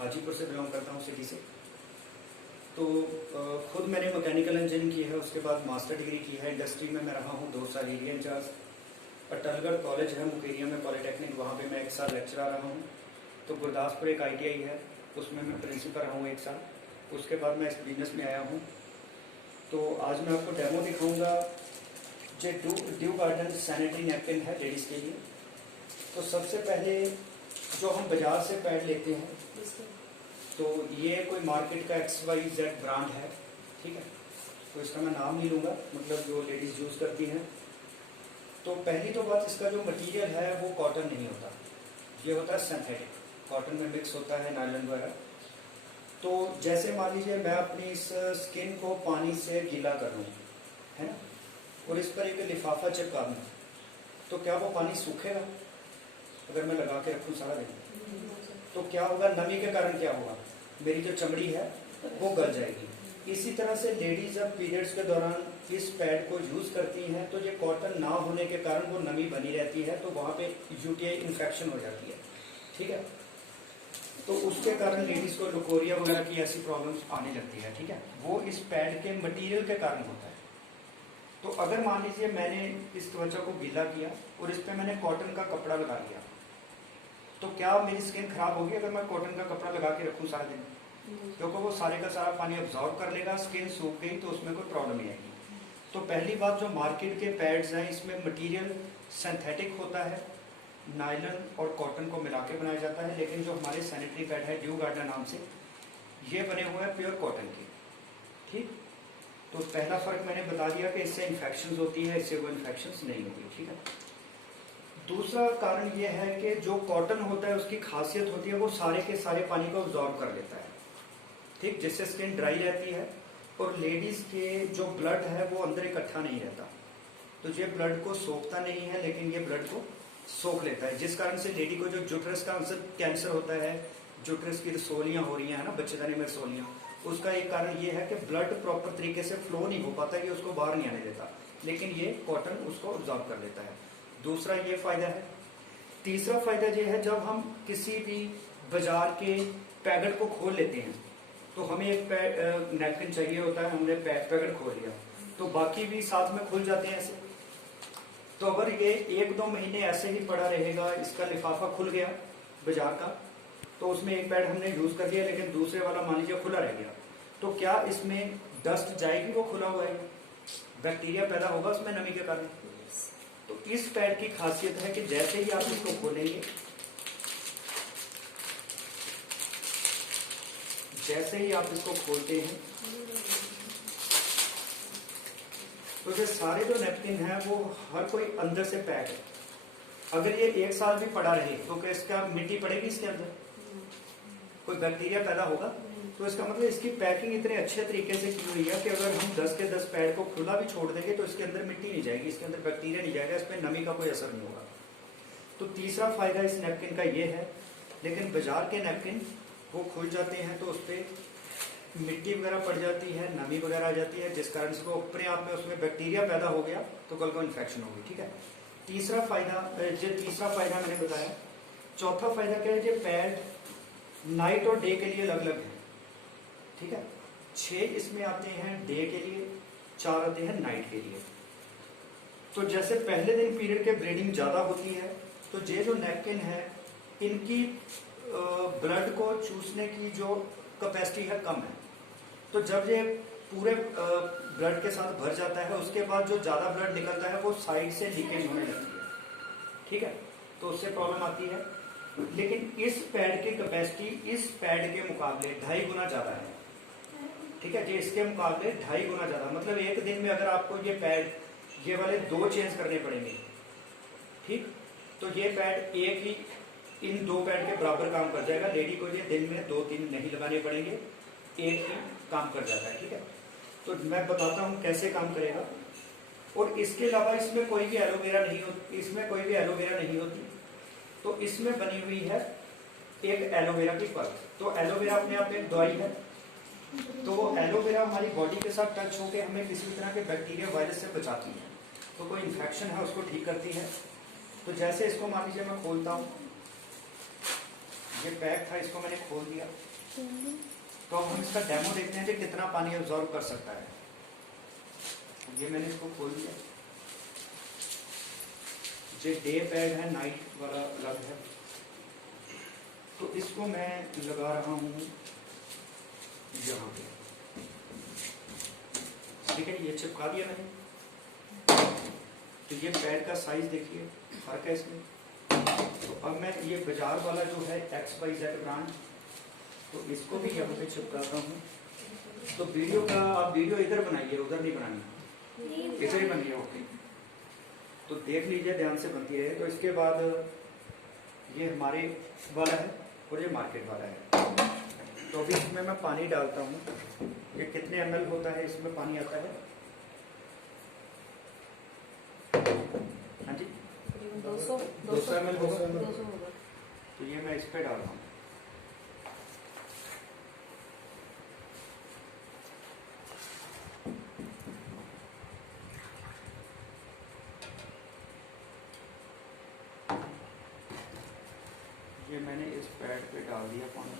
हाजीपुर से बिलोंग करता हूँ, सिटी से। तो खुद मैंने मैकेनिकल इंजीनियरिंग की है, उसके बाद मास्टर डिग्री की है। इंडस्ट्री में मैं रहा हूँ 2 साल एरिया इंचार्ज। अटलगढ़ कॉलेज है मुकेरिया में, पॉलीटेक्निक, वहाँ पे मैं 1 साल लेक्चरर रहा हूँ। तो गुरदासपुर एक ITI है, उसमें मैं प्रिंसिपल रहा हूँ 1 साल। उसके बाद मैं इस बिजनेस में आया हूँ। तो आज मैं आपको डेमो दिखाऊँगा। जो ड्यू गार्डन सैनिटरी नैपकिन है लेडीज़ के लिए। तो सबसे पहले जो हम बाज़ार से पैड लेते हैं, तो ये कोई मार्केट का XYZ ब्रांड है, ठीक है। तो इसका मैं नाम नहीं लूँगा, मतलब जो लेडीज़ यूज़ करती हैं। तो पहली तो बात, इसका जो मटेरियल है वो कॉटन नहीं होता, ये होता है सिंथेटिक। कॉटन में मिक्स होता है, नायलॉन वगैरह। तो जैसे मान लीजिए मैं अपनी इस स्किन को पानी से गीला कर लूँ, है ना, और इस पर एक लिफाफा चिपका दूँ, तो क्या वो पानी सूखेगा? अगर मैं लगा के रखूँ सारा दिन, तो क्या होगा? नमी के कारण क्या होगा? मेरी जो चमड़ी है वो गल जाएगी। इसी तरह से लेडीज जब पीरियड्स के दौरान इस पैड को यूज़ करती हैं, तो ये कॉटन ना होने के कारण वो नमी बनी रहती है, तो वहाँ पे UTI इन्फेक्शन हो जाती है, ठीक है। तो उसके कारण लेडीज़ को लुकोरिया वगैरह की ऐसी प्रॉब्लम्स आने लगती है, ठीक है। वो इस पैड के मटेरियल के कारण होता है। तो अगर मान लीजिए मैंने इस त्वचा को गीला किया और इस पर मैंने कॉटन का कपड़ा लगा लिया, तो क्या मेरी स्किन खराब होगी अगर मैं कॉटन का कपड़ा लगा के रखूँ सारा दिन? क्योंकि वो सारे का सारा पानी अब्जॉर्ब कर लेगा, स्किन सूख गई तो उसमें कोई प्रॉब्लम नहीं आएगी। तो पहली बात, जो मार्केट के पैड्स हैं इसमें मटेरियल सिंथेटिक होता है, नायलॉन और कॉटन को मिला के बनाया जाता है। लेकिन जो हमारे सैनिटरी पैड है ड्यू गार्डन नाम से, ये बने हुए हैं प्योर कॉटन के, ठीक। तो पहला फ़र्क मैंने बता दिया कि इससे इन्फेक्शन होती है, इससे वो इन्फेक्शन नहीं होती, ठीक है। दूसरा कारण ये है कि जो कॉटन होता है उसकी खासियत होती है वो सारे के सारे पानी को अब्जॉर्ब कर लेता है, ठीक, जिससे स्किन ड्राई रहती है। और लेडीज़ के जो ब्लड है वो अंदर इकट्ठा नहीं रहता, तो ये ब्लड को सोखता नहीं है, लेकिन ये ब्लड को सोख लेता है, जिस कारण से लेडी को जो जुटरस कैंसर होता है, जुटरस की रसोलियाँ हो रही हैं ना, बच्चेदानी में रसोलियाँ, उसका एक कारण ये है कि ब्लड प्रॉपर तरीके से फ्लो नहीं हो पाता, कि उसको बाहर नहीं आने देता, लेकिन ये कॉटन उसको अब्जॉर्ब कर लेता है। दूसरा ये फायदा है। तीसरा फायदा ये है, जब हम किसी भी बाजार के पैकेट को खोल लेते हैं, तो हमें एक नैपकिन चाहिए होता है, हमने पैकेट खोल लिया, तो बाकी भी साथ में खुल जाते हैं ऐसे। तो अगर ये 1-2 महीने ऐसे ही पड़ा रहेगा, इसका लिफाफा खुल गया बाजार का, तो उसमें एक पैड हमने यूज कर लिया, लेकिन दूसरे वाला मान लीजिए खुला रह गया, तो क्या इसमें डस्ट जाएगी? वो खुला हुआ है, बैक्टीरिया पैदा होगा उसमें नमी के कारण। तो इस पैड की खासियत है कि जैसे ही आप इसको खोलेंगे, जैसे ही आप इसको खोलते हैं, तो ये सारे जो नैपकिन हैं वो हर कोई अंदर से पैक है। अगर ये 1 साल भी पड़ा रहे, तो क्या इसका मिट्टी पड़ेगी इसके अंदर? कोई बैक्टीरिया पैदा होगा? तो इसका मतलब इसकी पैकिंग इतने अच्छे तरीके से की हुई है कि अगर हम 10 के 10 पैड को खुला भी छोड़ देंगे तो इसके अंदर मिट्टी नहीं जाएगी, इसके अंदर बैक्टीरिया नहीं जाएगा, इस पर नमी का कोई असर नहीं होगा। तो तीसरा फायदा इस नैपकिन का ये है। लेकिन बाजार के नैपकिन वो खुल जाते हैं तो उस पर मिट्टी वगैरह पड़ जाती है, नमी वगैरह आ जाती है, जिस कारण से वो अपने आप में उसमें बैक्टीरिया पैदा हो गया, तो कल को इन्फेक्शन होगी, ठीक है। तीसरा फायदा मैंने बताया। चौथा फायदा क्या है, ये पैड नाइट और डे के लिए अलग अलग है, ठीक है। 6 इसमें आते हैं डे के लिए, 4 आते हैं नाइट के लिए। तो जैसे पहले दिन पीरियड के ब्लीडिंग ज़्यादा होती है, तो ये जो नैपकिन है इनकी ब्लड को चूसने की जो कैपेसिटी है कम है। तो जब ये पूरे ब्लड के साथ भर जाता है, उसके बाद जो ज़्यादा ब्लड निकलता है वो साइड से लीकेज होने लगती है, ठीक है, तो उससे प्रॉब्लम आती है। लेकिन इस पैड की कैपेसिटी इस पैड के मुकाबले 2.5 गुना ज़्यादा है, ठीक है जी, इसके मुकाबले 2.5 गुना ज़्यादा। मतलब एक दिन में अगर आपको ये पैड, ये वाले 2 चेंज करने पड़ेंगे, ठीक, तो ये पैड एक ही इन 2 पैड के बराबर काम कर जाएगा। लेडी को ये दिन में 2-3 नहीं लगाने पड़ेंगे, एक ही काम कर जाता है, ठीक है। तो मैं बताता हूँ कैसे काम करेगा। और इसके अलावा इसमें कोई भी एलोवेरा नहीं होती, तो इसमें बनी हुई है एक एलोवेरा की परत। तो एलोवेरा अपने आप में एक दवाई है, तो वो एलोवेरा हमारी बॉडी के साथ टच होकर हमें किसी तरह के बैक्टीरिया वायरस से बचाती है, तो कोई इन्फेक्शन है उसको ठीक करती है। तो जैसे इसको मान लीजिए मैं खोलता हूँ, ये पैक था, इसको मैंने खोल दिया। तो अब हम इसका डेमो देखते हैं कि कितना पानी एब्जॉर्ब कर सकता है। ये मैंने इसको खोल दिया। ये डे पैड है, नाइट वाला अलग है। तो इसको मैं लगा रहा हूँ यहाँ पे, ठीक है। ये चिपका दिया मैंने। तो ये पैड का साइज देखिए, फर्क है इसमें। तो अब मैं ये बाजार वाला जो है XYZ ब्रांड, तो इसको भी यहाँ पे चिपकाता हूँ। तो वीडियो का आप वीडियो इधर बनाइए, उधर नहीं बनानी, इधर ही बनिए। ओके, तो देख लीजिए, ध्यान से बनती है। तो इसके बाद ये हमारे वाला है और ये मार्केट वाला है। तो अभी इसमें मैं पानी डालता हूँ। ये कितने ml होता है, इसमें पानी आता है? हाँ जी, 200 ml होगा। तो ये मैं इस पे डाल रहा हूँ। ये मैंने इस पैड पे डाल दिया पानी।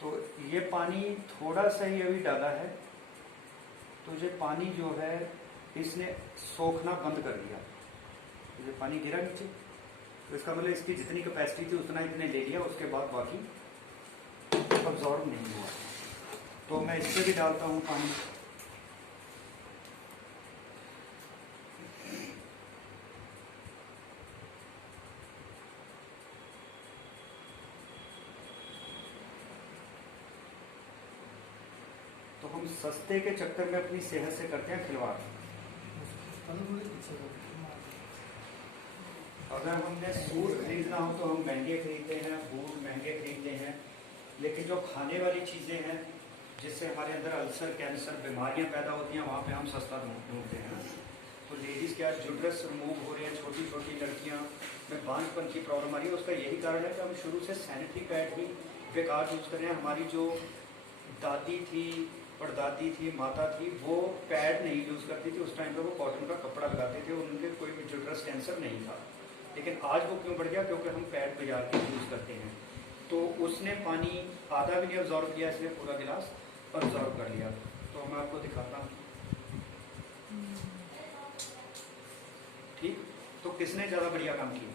तो ये पानी थोड़ा सा ही अभी डाला है। तो ये पानी जो है इसने सोखना बंद कर दिया। ये पानी गिरा नीचे, तो इसका मतलब इसकी जितनी कैपेसिटी थी उतना इतने ले लिया, उसके बाद बाकी अब्जॉर्ब नहीं हुआ। तो मैं इस पर भी डालता हूँ पानी। तो हम सस्ते के चक्कर में अपनी सेहत से करते हैं खिलवाड़। अगर हमने सूट खरीदना हो तो हम महंगे खरीदते हैं, बूट महंगे खरीदते हैं, लेकिन जो खाने वाली चीज़ें हैं जिससे हमारे अंदर अल्सर, कैंसर, बीमारियां पैदा होती हैं, वहाँ पे हम सस्ता ढूंढते हैं ना। तो लेडीज़ के आज यूट्रस रिमूव हो रहे हैं, छोटी छोटी लड़कियाँ में बांझपन की प्रॉब्लम आ रही है। उसका यही कारण है कि हम शुरू से सैनिटरी पैड ही बेकार यूज़ कर रहे हैं। हमारी जो दादी थी, परदादी थी, माता थी, वो पैड नहीं यूज़ करती थी। उस टाइम पे वो कॉटन का कपड़ा लगाते थे, उनके कोई भी यूट्रस कैंसर नहीं था। लेकिन आज वो क्यों बढ़ गया? क्योंकि हम पैड बाजार के यूज़ करते हैं। तो उसने पानी आधा भी नहीं अब्जॉर्व किया, इसने पूरा गिलास अब्जॉर्व कर लिया। तो मैं आपको दिखाता हूँ। ठीक, तो किसने ज़्यादा बढ़िया काम किया?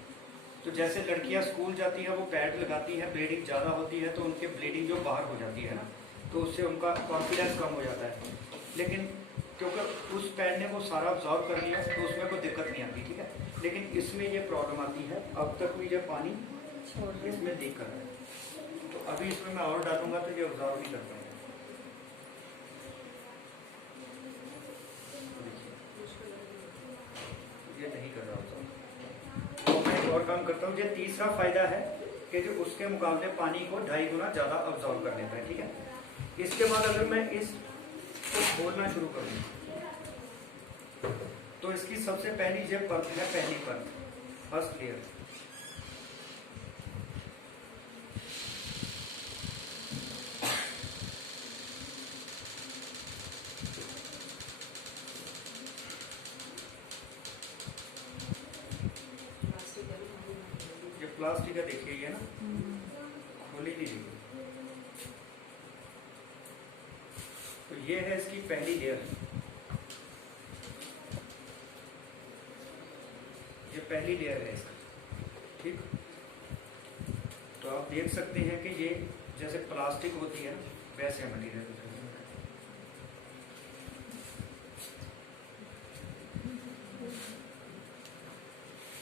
तो जैसे लड़कियाँ स्कूल जाती हैं, वो पैड लगाती हैं, ब्लीडिंग ज़्यादा होती है, तो उनके ब्लीडिंग जो बाहर हो जाती है ना, तो उससे उनका कॉन्फिडेंस कम हो जाता है। लेकिन क्योंकि उस पैड ने वो सारा अब्जॉर्व कर लिया, तो उसमें कोई दिक्कत नहीं आती, ठीक है। लेकिन इसमें ये प्रॉब्लम आती है, अब तक भी जब पानी इसमें लीक कर रहा है। तो अभी इसमें मैं और डालूंगा तो ये अब्जॉर्व नहीं कर पाएगा। ये नहीं कर रहा होता। तो मैं एक और काम करता हूँ। ये तीसरा फायदा है कि जो उसके मुकाबले पानी को 2.5 गुना ज़्यादा अब्जॉर्व कर लेता है, ठीक है। इसके बाद अगर मैं इसको खोलना शुरू करूँ तो इसकी सबसे पहली जो परत है, पहली परत, फर्स्ट लेयर, ये प्लास्टिक है, देखिए ये ना खोली नहीं रही। तो ये है इसकी पहली लेयर, ये पहली लेयर है इसका, ठीक। तो आप देख सकते हैं कि ये जैसे प्लास्टिक होती है ना, वैसे मटीरियल।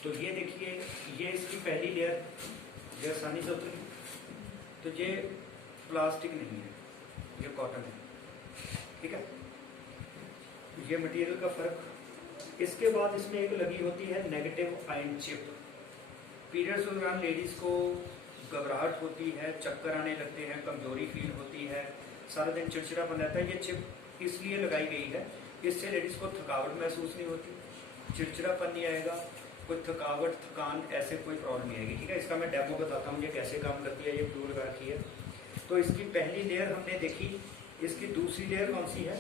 तो ये देखिए, ये इसकी पहली लेयर, ये आसानी से उतरी। तो ये प्लास्टिक नहीं है, ये कॉटन है, ठीक है। ये मटेरियल का फर्क। इसके बाद इसमें एक लगी होती है नेगेटिव आयन चिप। पीरियड्स के दौरान लेडीज को घबराहट होती है, चक्कर आने लगते हैं, कमजोरी फील होती है, सारा दिन चिड़चिड़ापन रहता है। ये चिप इसलिए लगाई गई है, इससे लेडीज को थकावट महसूस नहीं होती, चिड़चिड़ापन नहीं आएगा, कोई थकावट, थकान, ऐसे कोई प्रॉब्लम नहीं आएगी, ठीक है। इसका मैं डेमो बताता हूँ ये कैसे काम करती है। ये ब्लू लगा रखी है। तो इसकी पहली लेयर हमने देखी। इसकी दूसरी लेयर कौन सी है?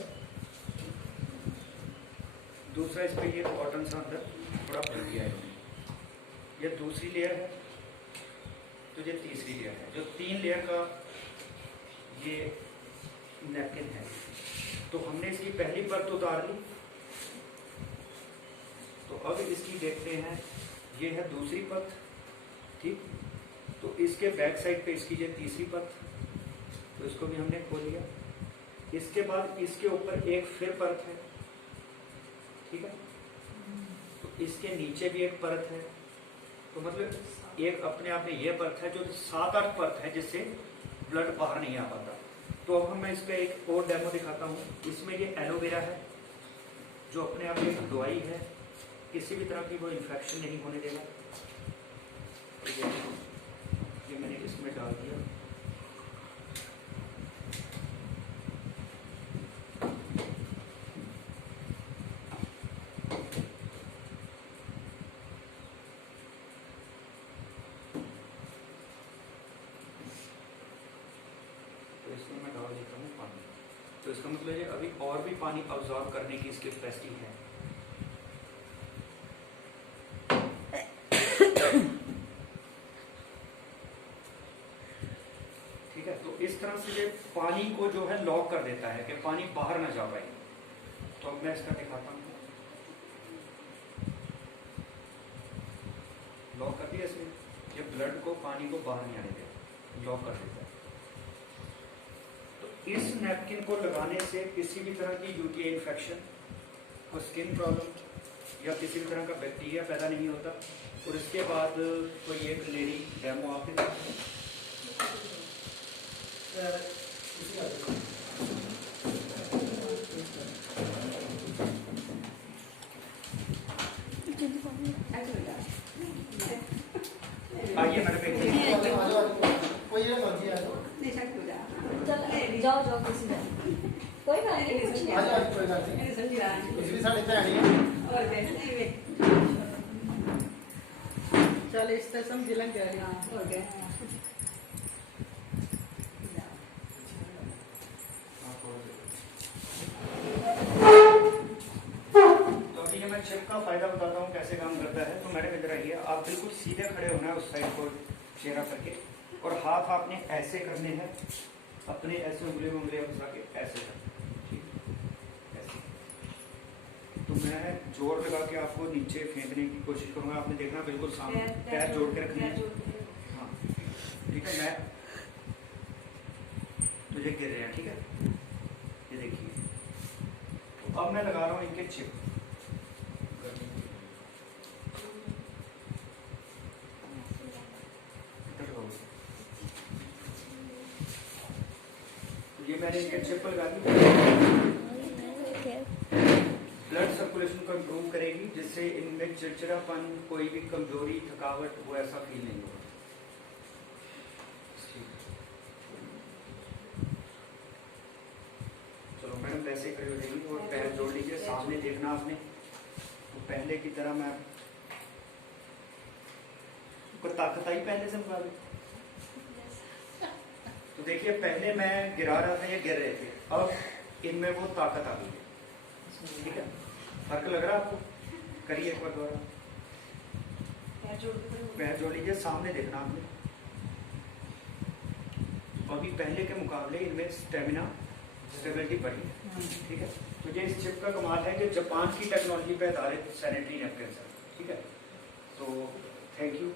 दूसरा इस पर ये कॉटन सा अंदर थोड़ा भर दिया है। ये दूसरी लेयर है, तो ये तीसरी लेयर है। जो 3 लेयर का ये नैपकिन है, तो हमने इसकी पहली परत उतार ली। तो अब इसकी देखते हैं, ये है दूसरी परत, ठीक। तो इसके बैक साइड पे इसकी ये तीसरी परत, तो इसको भी हमने खोल लिया। इसके बाद इसके ऊपर एक फिर परत है, ठीक है। तो इसके नीचे भी एक परत है, तो मतलब एक अपने आप में ये परत है जो 7-8 परत है, जिससे ब्लड बाहर नहीं आ पाता। तो अब मैं इस पे एक और डेमो दिखाता हूँ। इसमें ये एलोवेरा है, जो अपने आप में एक दवाई है, किसी भी तरह की वो इन्फेक्शन नहीं होने देगा। ये मैंने इसमें डाल दिया। तो इसमें मैं डाल देता हूँ पानी। तो इसका मतलब ये अभी और भी पानी अब्जॉर्ब करने की इसकी कैपेसिटी है। ठीक है, तो इस तरह से ये पानी को जो है लॉक कर देता है कि पानी बाहर ना जा पाए। तो अब मैं इसका दिखाता हूँ। लॉक कर दिया इसमें, ये ब्लड को, पानी को बाहर नहीं आने देगा, लॉक कर देता है। तो इस नैपकिन को लगाने से किसी भी तरह की यूटीआई इन्फेक्शन और स्किन प्रॉब्लम या किसी भी तरह का बैक्टीरिया पैदा नहीं होता। और इसके बाद कोई एक लेडी डेमो आप आइए मैडम, जाओ जाओ किसी का कोई बात नहीं, कुछ नहीं कोई बात नहीं, कुछ भी साढ़े भैन ही और नहीं चल इस तरह समझ लग गया। और क्या तो अभी मैं चिप का फायदा बताता हूँ कैसे काम करता है। तो मैडम इधर आइए, आप बिल्कुल सीधे खड़े होना है उस साइड को चेहरा करके, और हाथ आपने ऐसे करने हैं, अपने ऐसे उंगलियां फंसा के ऐसे करना, ठीक ऐसे। तो मैं जोर लगा के आपको नीचे फेंकने की कोशिश करूंगा। आपने देखना बिल्कुल सामने पैर जोड़ के रखने हैं। हाँ ठीक है, मैं मुझे गिर रहे हैं, ठीक है, ये देखिए। तो अब मैं लगा रहा हूँ इनके चिप। ये मैंने इनके चिप लगा दी। ब्लड सर्कुलेशन को इम्प्रूव करेगी, जिससे इनमें चिड़चिड़ापन, कोई भी कमजोरी, थकावट, वो ऐसा फील नहीं होगा। चलो मैडम वैसे ही खड़ी हो जाएगी और पैर जोड़ लीजिए, सामने देखना आपने। तो पहले की तरह मैं कोई ताकत आई पहले से मुकाबले। तो देखिए पहले मैं गिरा रहा था, ये गिर रहे थे, अब इनमें वो ताकत आ गई है। ठीक है, फर्क लग रहा है आपको? करिए एक बार दोबारा, पैर जोड़ लीजिए, सामने देखना आपने। अभी पहले के मुकाबले इनमें स्टेबिलिटी बढ़ी है। ठीक है, तो ये इस चिप का कमाल है कि जापान की टेक्नोलॉजी पे आधारित सैनिटरी नैपकिन है। ठीक है, तो थैंक यू।